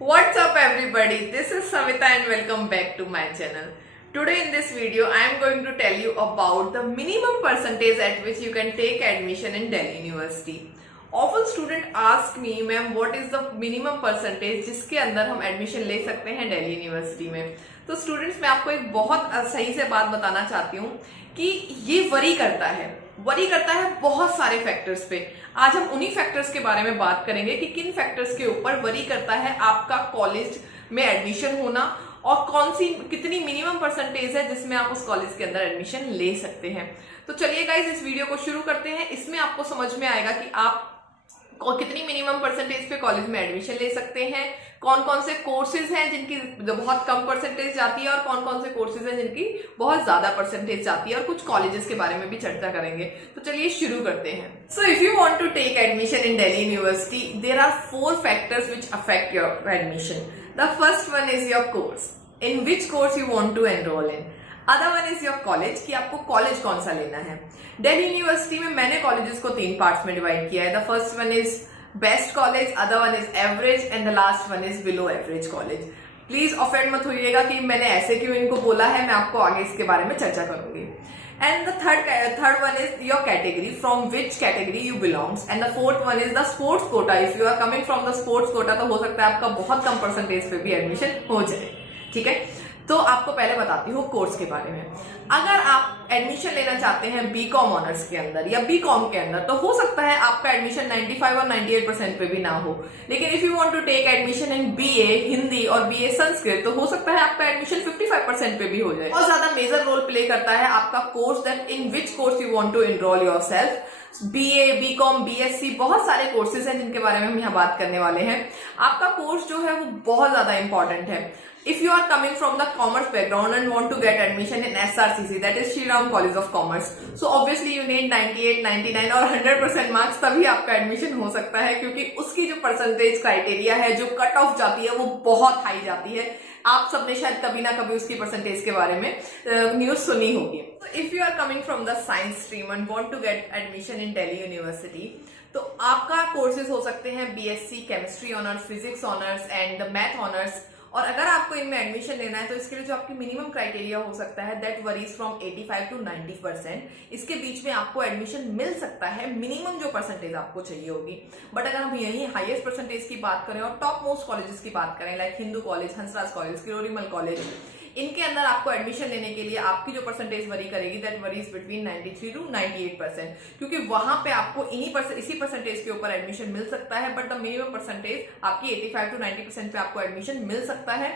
What's up everybody? This is Savita and welcome back to my channel. Today in this video I am going to tell you about the minimum percentage at which you can take admission in Delhi University. Often student ask me, ma'am, what is the minimum percentage जिसके अंदर हम admission ले सकते हैं Delhi university में। तो students मैं आपको एक बहुत सही से बात बताना चाहती हूँ कि ये वरी करता है बहुत सारे फैक्टर्स पे। आज हम उन्हीं फैक्टर्स के बारे में बात करेंगे कि किन फैक्टर्स के ऊपर वरी करता है आपका कॉलेज में एडमिशन होना और कौन सी कितनी मिनिमम परसेंटेज है जिसमें आप उस कॉलेज के अंदर एडमिशन ले सकते हैं। तो चलिए गाइस इस वीडियो को शुरू करते हैं। इसमें आपको समझ में आएगा कि आप कितनी मिनिमम परसेंटेज पे कॉलेज में एडमिशन ले सकते हैं, कौन कौन से कोर्सेज हैं जिनकी बहुत कम परसेंटेज जाती है और कौन कौन से कोर्सेज हैं जिनकी बहुत ज्यादा परसेंटेज जाती है, और कुछ कॉलेजेस के बारे में भी चर्चा करेंगे। तो चलिए शुरू करते हैं। So if you want to take admission in Delhi University there are 4 factors which affect your admission. The first one is your course, in which course you want to enrol in. Other one is your college, कि आपको college कौन सा लेना है। Delhi university में मैंने colleges को 3 parts में डिवाइड किया है। The first one is best college, other one is average and the last one is below average college. Please offend मत होइएगा कि मैंने ऐसे क्यों इनको बोला है, मैं आपको आगे इसके बारे में चर्चा करूंगी। And the third one is your category, from which category you belongs. And the fourth one is the sports quota. If you are coming from the sports quota तो हो सकता है आपका बहुत कम परसेंटेज पे भी एडमिशन हो जाए। ठीक है, तो आपको पहले बताती हूँ कोर्स के बारे में। अगर आप एडमिशन लेना चाहते हैं बीकॉम ऑनर्स के अंदर या बीकॉम के अंदर तो हो सकता है आपका एडमिशन 95 और 98% पे भी ना हो। लेकिन if you want to take admission in BA Hindi और बीए संस्कृत तो हो सकता है आपका एडमिशन 55% पे भी हो जाए। और ज्यादा मेजर रोल प्ले करता है आपका course, that in which course you want to enrol yourself. BA, BCom, BSc, बहुत सारे कोर्सेज हैं जिनके बारे में हम यहाँ बात करने वाले हैं। आपका कोर्स जो है वो बहुत ज्यादा इंपॉर्टेंट है। If you are coming from the commerce background and want to get admission in SRCC, that is Shri Ram College of Commerce, so obviously you need 98, 99 और 100% मार्क्स, तभी आपका एडमिशन हो सकता है, क्योंकि उसकी जो परसेंटेज क्राइटेरिया है, जो कट ऑफ जाती है, वो बहुत हाई जाती है। आप सबने शायद कभी ना कभी उसकी परसेंटेज के बारे में न्यूज सुनी होगी। तो if you are coming from the science stream and want to get admission in Delhi University तो आपका कोर्सेज हो सकते हैं BSc chemistry honours, physics honours and math honours. और अगर आपको इनमें एडमिशन लेना है तो इसके लिए जो आपकी मिनिमम क्राइटेरिया हो सकता है दैट वरीज फ्रॉम 85 टू 90%। इसके बीच में आपको एडमिशन मिल सकता है, मिनिमम जो परसेंटेज आपको चाहिए होगी। बट अगर हम यही हाईएस्ट परसेंटेज की बात करें और टॉप मोस्ट कॉलेजेस की बात करें, like Hindu college, Hansraj college, Kirorimal college, इनके अंदर आपको एडमिशन लेने के लिए आपकी जो परसेंटेज वरी करेगी दैट वरीज बिटवीन 93 टू 98%, क्योंकि वहां पे आपको इसी परसेंटेज के ऊपर एडमिशन मिल सकता है। बट द मिनिमम परसेंटेज आपकी 85 टू 90% पे आपको एडमिशन मिल सकता है।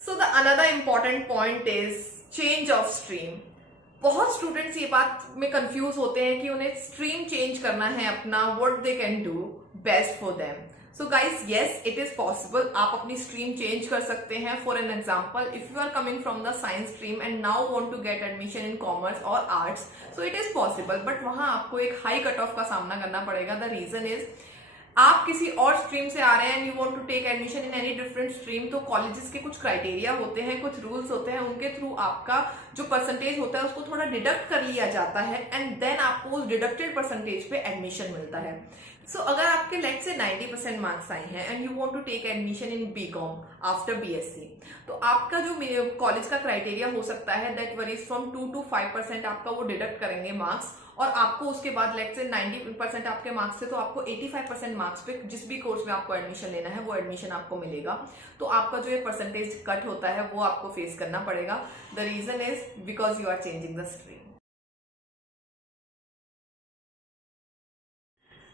So the another important point is change of stream. बहुत स्टूडेंट्स ये बात में कंफ्यूज होते हैं कि उन्हें स्ट्रीम चेंज करना है अपना, what they can do best for them. So guys yes it is possible, आप अपनी स्ट्रीम चेंज कर सकते हैं। For an example, if you are coming from the science stream and now want to get admission in commerce और arts, so it is possible, but वहां आपको एक high cut of का सामना करना पड़ेगा। द रीजन इज आप किसी और स्ट्रीम से आ रहे हैं and you want to take admission in any different stream, तो कॉलेजेस के कुछ क्राइटेरिया होते हैं, कुछ रूल्स होते हैं, उनके थ्रू आपका जो परसेंटेज होता है उसको थोड़ा डिडक्ट कर लिया जाता है एंड देन आपको उस डिडक्टेड परसेंटेज पे एडमिशन मिलता है। सो अगर आपके लेट से 90% मार्क्स आए हैं and you want to take admission in BCom after BSc, तो आपका जो कॉलेज का क्राइटेरिया हो सकता है दैट वरीज फ्रॉम 2 to 5% आपका वो डिडक्ट करेंगे मार्क्स, और आपको उसके बाद लेट से 90% आपके मार्क्स थे तो आपको 85% मार्क्स पे जिस भी कोर्स में आपको एडमिशन लेना है वो एडमिशन आपको मिलेगा। तो आपका जो ये परसेंटेज कट होता है वो आपको फेस करना पड़ेगा। The reason is because you are changing the stream.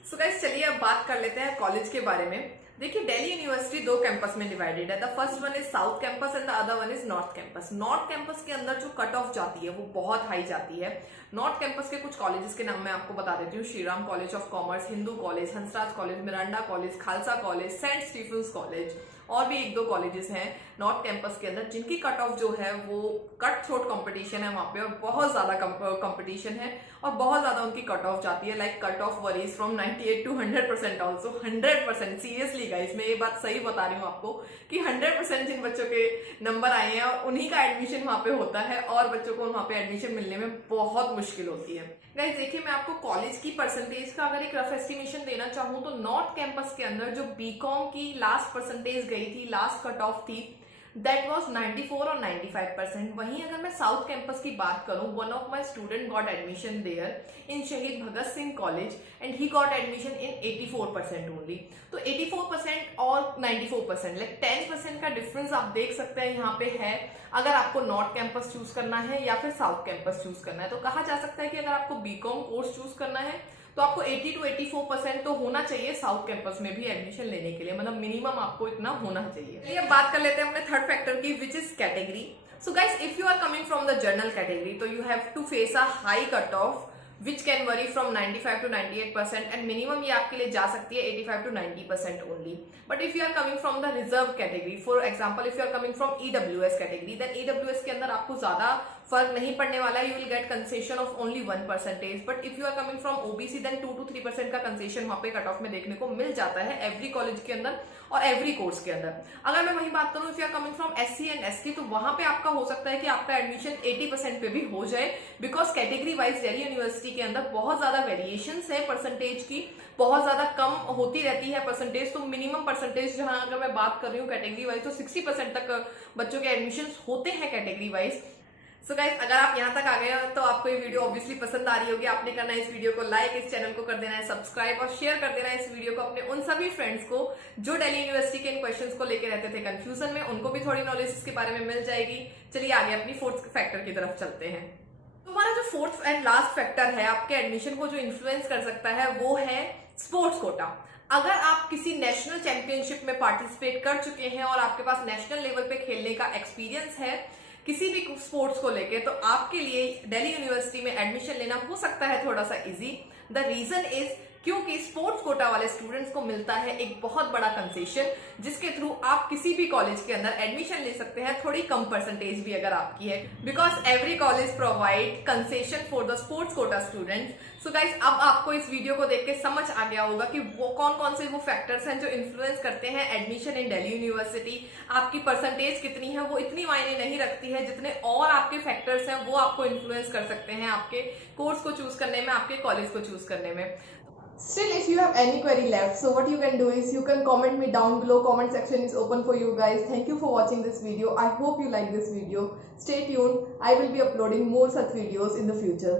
So guys चलिए अब बात कर लेते हैं कॉलेज के बारे में। देखिए दिल्ली यूनिवर्सिटी 2 कैंपस में डिवाइडेड है। The first one is south campus and the other one is north campus. North campus के अंदर जो कट ऑफ जाती है वो बहुत हाई जाती है। नॉर्थ कैंपस के कुछ कॉलेजेस के नाम मैं आपको बता देती हूँ। Shri Ram college of commerce, Hindu college, Hansraj college, Miranda college, Khalsa college, Saint Stephen's college, और भी 1-2 कॉलेजेस हैं नॉर्थ कैंपस के अंदर जिनकी कट ऑफ जो है वो कट थ्रोट कंपटीशन है वहां पे, और बहुत ज्यादा कंपटीशन है और बहुत ज्यादा उनकी कट ऑफ जाती है। Like cut off varies from 98 to 100% also. 100% seriously guys, मैं ये बात सही बता रही हूँ आपको कि 100% जिन बच्चों के नंबर आए हैं और उन्हीं का एडमिशन वहां पे होता है, और बच्चों को वहां पे एडमिशन मिलने में बहुत मुश्किल होती है। गाइस देखिए, मैं आपको कॉलेज की परसेंटेज का अगर एक रफ एस्टिमेशन देना चाहूँ तो नॉर्थ कैंपस के अंदर जो बीकॉम की लास्ट परसेंटेज गई थी, लास्ट कट ऑफ थी, दैट वॉज 94 और 95%। वहीं अगर मैं साउथ कैंपस की बात करूं, one of my student got admission there in Shaheed Bhagat Singh college and he got admission in 84% only. तो 84% और 94%, लाइक 10% का डिफरेंस आप देख सकते हैं यहाँ पे है, अगर आपको नॉर्थ कैंपस चूज करना है या फिर साउथ कैंपस चूज करना है। तो कहा जा सकता है कि अगर आपको बीकॉम कोर्स चूज करना है तो आपको 80 to 84% तो होना चाहिए साउथ कैंपस में भी एडमिशन लेने के लिए, मतलब मिनिमम आपको इतना होना चाहिए। चलिए अब बात कर लेते हैं अपने थर्ड फैक्टर की, which is category. So guys, if you are coming from the general category तो you have to face a high cut off which can vary from 95 to 98% and minimum ये आपके लिए जा सकती है 85 to 90% only. But if you are coming from the reserve category, for example if you are coming from EWS category, then EWS के अंदर आपको ज्यादा फर्क नहीं पड़ने वाला है, you will get concession of only 1%. But if you are coming from OBC then 2 to 3% का कंसेशन वहां पे कट ऑफ में देखने को मिल जाता है एवरी कॉलेज के अंदर और एवरी कोर्स के अंदर। अगर मैं वही बात करूं, if you are coming from SC and ST तो वहां पे आपका हो सकता है कि आपका एडमिशन 80% पे भी हो जाए, because category wise Delhi university के अंदर बहुत ज्यादा वेरिएशंस है परसेंटेज की, बहुत ज्यादा कम होती रहती है परसेंटेज। तो मिनिमम परसेंटेज जहां अगर मैं बात कर रही हूँ कैटेगरी वाइज तो 60% तक बच्चों के एडमिशन होते हैं कैटेगरी वाइज। सो गाइस, अगर आप यहाँ तक आ गए हो तो आपको ये वीडियो ऑब्वियसली पसंद आ रही होगी। आपने करना है इस वीडियो को लाइक, इस चैनल को कर देना है सब्सक्राइब और शेयर कर देना है इस वीडियो को अपने उन सभी फ्रेंड्स को जो दिल्ली यूनिवर्सिटी के इन क्वेश्चंस को लेकर रहते थे कंफ्यूजन में, उनको भी थोड़ी नॉलेज इसके बारे में मिल जाएगी। चलिए आगे अपनी फोर्थ फैक्टर की तरफ चलते हैं। तो हमारा जो फोर्थ एंड लास्ट फैक्टर है आपके एडमिशन को जो इन्फ्लुएंस कर सकता है वो है स्पोर्ट्स कोटा। अगर आप किसी नेशनल चैंपियनशिप में पार्टिसिपेट कर चुके हैं और आपके पास नेशनल लेवल पे खेलने का एक्सपीरियंस है किसी भी स्पोर्ट्स को लेके, तो आपके लिए दिल्ली यूनिवर्सिटी में एडमिशन लेना हो सकता है थोड़ा सा इजी। द रीजन इज क्योंकि स्पोर्ट्स कोटा वाले स्टूडेंट्स को मिलता है एक बहुत बड़ा कंसेशन, जिसके थ्रू आप किसी भी कॉलेज के अंदर एडमिशन ले सकते हैं, थोड़ी कम परसेंटेज भी अगर आपकी है, because every college provide concession for the sports Kota students. So guys, अब आपको इस वीडियो को देख के समझ आ गया होगा कि वो कौन कौन से वो फैक्टर्स हैं जो इन्फ्लुएंस करते हैं एडमिशन इन दिल्ली यूनिवर्सिटी। आपकी परसेंटेज कितनी है वो इतनी मायने नहीं रखती है, जितने और आपके फैक्टर्स हैं वो आपको इन्फ्लुएंस कर सकते हैं आपके कोर्स को चूज करने में, आपके कॉलेज को चूज करने में। Still, if you have any query left, so what you can do is you can comment me down below. Comment section is open for you guys. Thank you for watching this video. I hope you like this video. Stay tuned. I will be uploading more such videos in the future.